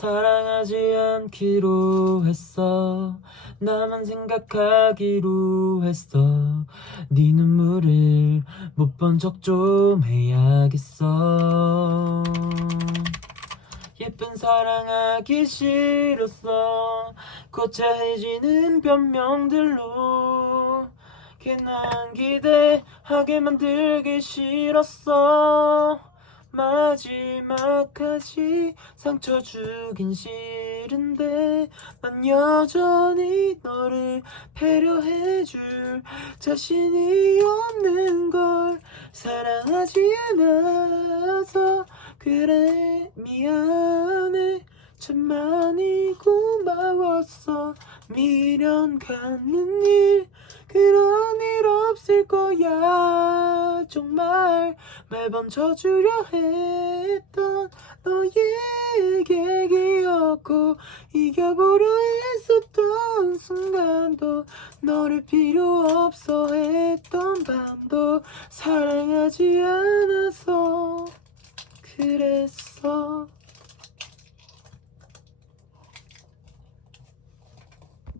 사랑하지 않기로 했어. 나만 생각하기로 했어. 네 눈물을 못 본 척 좀 해야겠어. 예쁜 사랑하기 싫었어. 거창해지는 변명들로 괜한 기대하게 만들기 싫었어 마지막까지 상처 주긴 싫은데 난 여전히 너를 배려해줄 자신이 없는 걸 사랑하지 않아서 그래 미안해. 참 많이 고마웠어. 미련 갖는 일 그런 일 없을 거야 정말 매번 져주려 했던 너에게 기었고 이겨보려 했었던 순간도 너를 필요 없어 했던 밤도 사랑하지 않아서 그랬어